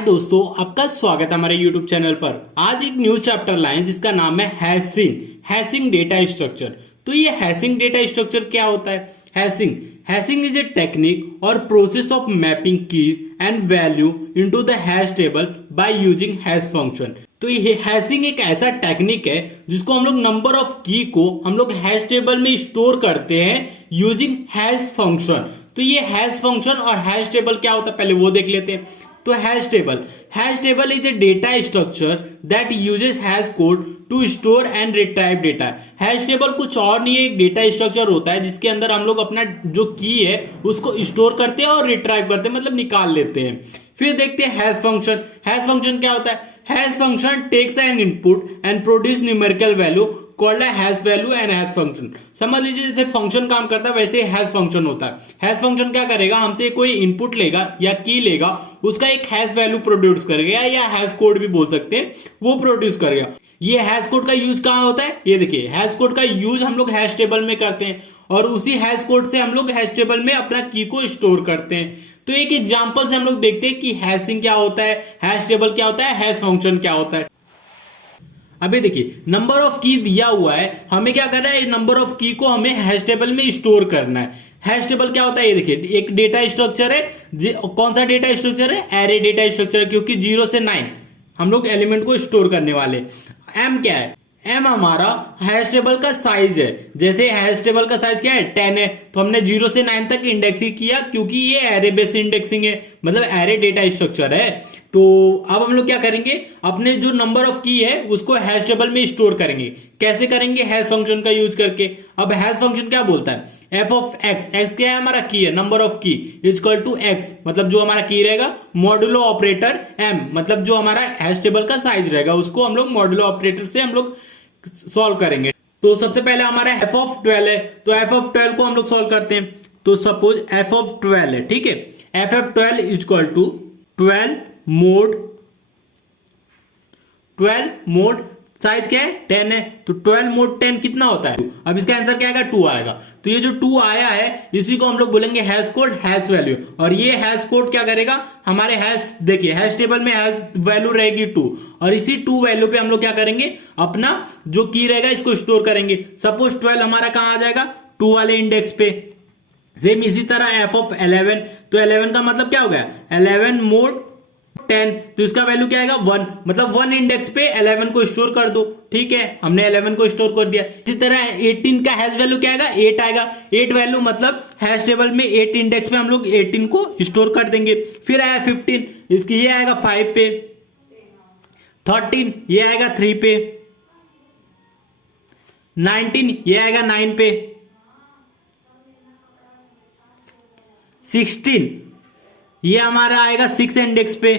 हाय दोस्तों, आपका स्वागत है हमारे YouTube चैनल पर। आज एक न्यू चैप्टर लाए जिसका नाम है हैशिंग डेटा स्ट्रक्चर। तो ये हैशिंग डेटा स्ट्रक्चर क्या होता है? हैशिंग इज ए टेक्निक और process of mapping keys and value into the hash table by using hash function. तो ये हैशिंग एक ऐसा टेक्निक है जिसको हम लोग नंबर ऑफ की को हम लोग हैश टेबल में स्टोर करते हैं यूजिंग हैश फंक्शन। तो ये हैश फंक्शन और हैश टेबल क्या होता है पहले वो देख लेते हैं। तो hash table is a data structure that uses hash code to store and retrieve data. Hash table कुछ और नहीं है, एक डेटा स्ट्रक्चर होता है जिसके अंदर हम लोग अपना जो की है उसको स्टोर करते हैं और रिट्राइव करते हैं, मतलब निकाल लेते हैं। फिर देखते हैं हैश फंक्शन क्या होता है? Hash function takes an input and produce numerical value called hash value and hash function. समझ लीजिए जैसे फंक्शन काम करता है वैसे हैश फंक्शन होता है। हैश फंक्शन क्या करेगा? हमसे कोई इनपुट लेगा या की लेगा, उसका एक हैश वैल्यू प्रोड्यूस करेगा या हैश कोड भी बोल सकते हैं, वो प्रोड्यूस करेगा। ये हैश कोड का यूज कहाँ होता है? ये देखिए, हैश कोड का यूज हम लोग हैश टेबल में करते हैं और उसी हैश कोड से हम लोग हैश टेबल में अपना की को स्टोर करते हैं। तो एक एग्जांपल से हम लोग देखते हैं कि हैशिंग क्या होता है, हैश टेबल क्या होता है, हैश फंक्शन क्या होता है। अभी देखिए, नंबर ऑफ की दिया हुआ है, हमें क्या करना है? नंबर ऑफ की को हमें हैश टेबल में स्टोर करना है। हैश टेबल क्या होता है? ये देखिए, एक डेटा स्ट्रक्चर है। कौन सा डेटा स्ट्रक्चर है? एरे डेटा स्ट्रक्चर, क्योंकि 0 से 9 हम लोग एलिमेंट को स्टोर करने वाले। एम क्या है? एम हमारा हैश टेबल का साइज है। जैसे हैश टेबल का साइज क्या है? 10 है, तो हमने 0 से 9 तक इंडेक्सिंग किया क्योंकि ये एरे बेस्ड इंडेक्सिंग है, मतलब एरे डेटा स्ट्रक्चर है। तो अब हम लोग क्या करेंगे? अपने जो नंबर ऑफ की है उसको हैश टेबल में स्टोर करेंगे। कैसे करेंगे? हैश फंक्शन का यूज करके। अब हैश फंक्शन क्या बोलता है? एफ ऑफ एक्स, एक्स क्या है? हमारा की है, नंबर ऑफ की इक्वल टू एक्स, मतलब जो हमारा की रहेगा, मॉडुलो ऑपरेटर एम, मतलब जो हमारा हैश टेबल का साइज रहेगा उसको हम लोग मॉडुलो ऑपरेटर से हम लोग सॉल्व करेंगे। तो सबसे पहले हमारा एफ ऑफ 12 है, तो एफ ऑफ 12 को हम लोग सॉल्व करते हैं। तो सपोज एफ ऑफ 12 है, ठीक है। F of 12 equal to 12 mod size क्या है? 10 है, तो 12 मोड 10 कितना होता है? अब इसका आंसर क्या आएगा? 2 आएगा। तो ये जो 2 आया है इसी को हम लोग बोलेंगे हैश कोड, हैश वैल्यू। और ये हैश कोड क्या करेगा? हमारे हैश, देखिए हैश टेबल में हैश वैल्यू रहेगी 2 और इसी 2 वैल्यू पे हम लोग क्या करेंगे? अपना जो की रहेगा इसको स्टोर करेंगे। सपोज 12 हमारा कहां आ जाएगा? 2 वाले इंडेक्स पे। सेम इसी तरह एफ ऑफ 11, तो 11 का मतलब क्या हो गया? 11 मोड 10, तो इसका वैल्यू क्या आएगा? 1, मतलब 1 इंडेक्स पे 11 को स्टोर कर दो। ठीक है, हमने 11 को स्टोर कर दिया। इसी तरह 18 का हैश वैल्यू क्या आएगा? 8 आएगा। 8 वैल्यू मतलब हैश टेबल में 8 इंडेक्स पे हम लोग 18 को स्टोर कर देंगे। फिर आया 15, इसकी ये आएगा 5 पे। 13 ये आएगा 3 पे। 19 ये आएगा 9 पे। 16 ये हमारा आएगा 6 इंडेक्स पे।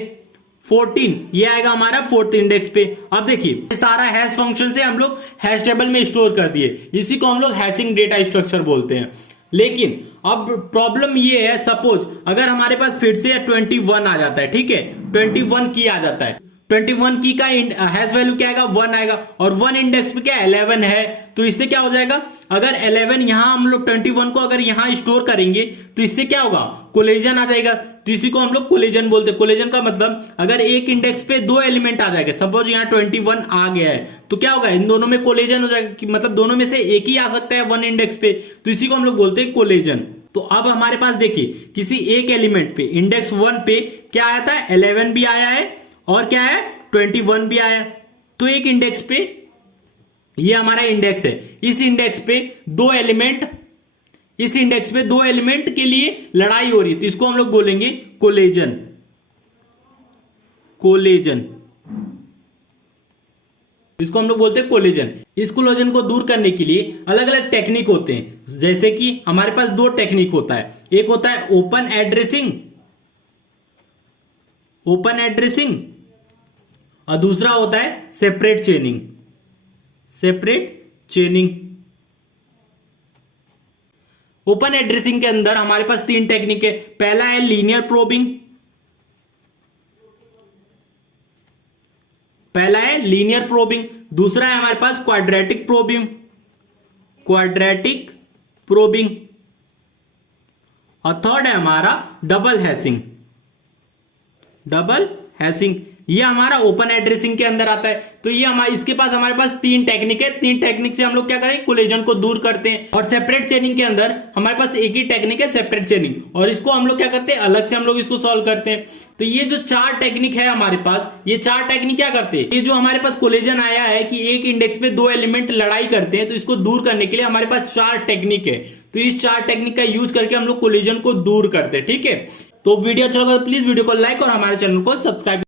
14 ये आएगा हमारा 4th इंडेक्स पे। अब देखिए, सारा हैश फंक्शन से हम लोग हैश टेबल में स्टोर कर दिए, इसी को हम लोग हैशिंग डेटा स्ट्रक्चर बोलते हैं। लेकिन अब प्रॉब्लम ये है, सपोज अगर हमारे पास फिर से 21 आ जाता है, ठीक है, 21 की आ जाता है, 21 की का हैश वैल्यू क्या आएगा? 1 आएगा, और 1 इंडेक्स पे क्या 11 है, तो इससे क्या हो जाएगा? अगर 11 यहां हम लोग 21 को अगर यहां स्टोर करेंगे तो इससे क्या होगा? कोलिजन आ जाएगा। तो इसी को हम लोग कोलिजन बोलते हैं। कोलिजन का मतलब अगर एक इंडेक्स पे 2 एलिमेंट आ जाएगा, सपोज यहाँ 21 आ गया है, तो क्या होगा? इन दोनों में कोलिजन हो जाएगा, कि मतलब दोनों में से एक ही आ सकता है 1 इंडेक्स पे, तो इसी को हम लोग बोलते हैं कोलिजन। तो अब हमारे पास देखिए, किसी एक एलिमेंट पे इंडेक्स 1 पे क्या आया था? 11 भी आया है और क्या है? 21 भी आया। तो एक इंडेक्स पे, ये हमारा इंडेक्स है, इस इंडेक्स पे 2 एलिमेंट, इस इंडेक्स पे 2 एलिमेंट के लिए लड़ाई हो रही है, तो इसको हम लोग बोलेंगे कोलिजन। इसको हम लोग बोलते हैं कोलिजन। इस कोलिजन को दूर करने के लिए अलग अलग टेक्निक होते हैं, जैसे कि हमारे पास 2 टेक्निक होता है। एक होता है ओपन एड्रेसिंग और दूसरा होता है सेपरेट चेनिंग। ओपन एड्रेसिंग के अंदर हमारे पास 3 टेक्निक है। पहला है लीनियर प्रोबिंग, दूसरा है हमारे पास क्वाड्रेटिक प्रोबिंग और थर्ड है हमारा डबल हैशिंग, ये हमारा ओपन एड्रेसिंग के अंदर आता है। तो ये इसके पास हमारे पास 3 टेक्निक है, 3 टेक्निक से हम लोग क्या करें, कोलिजन को दूर करते हैं। और सेपरेट चेनिंग के अंदर हमारे पास एक ही टेक्निक है, सेपरेट चेनिंग, और इसको हम लोग क्या करते हैं, अलग से हम लोग इसको सॉल्व करते हैं। तो ये जो 4 टेक्निक है हमारे पास, ये 4 टेक्निक क्या करते हैं, ये जो हमारे पास कोलिजन आया है कि एक इंडेक्स में 2 एलिमेंट लड़ाई करते हैं, तो इसको दूर करने के लिए हमारे पास 4 टेक्निक है। तो इस 4 टेक्निक का यूज करके हम लोग कोलिजन को दूर करते हैं। ठीक है, तो वीडियो अच्छा लगा तो प्लीज वीडियो को लाइक और हमारे चैनल को सब्सक्राइब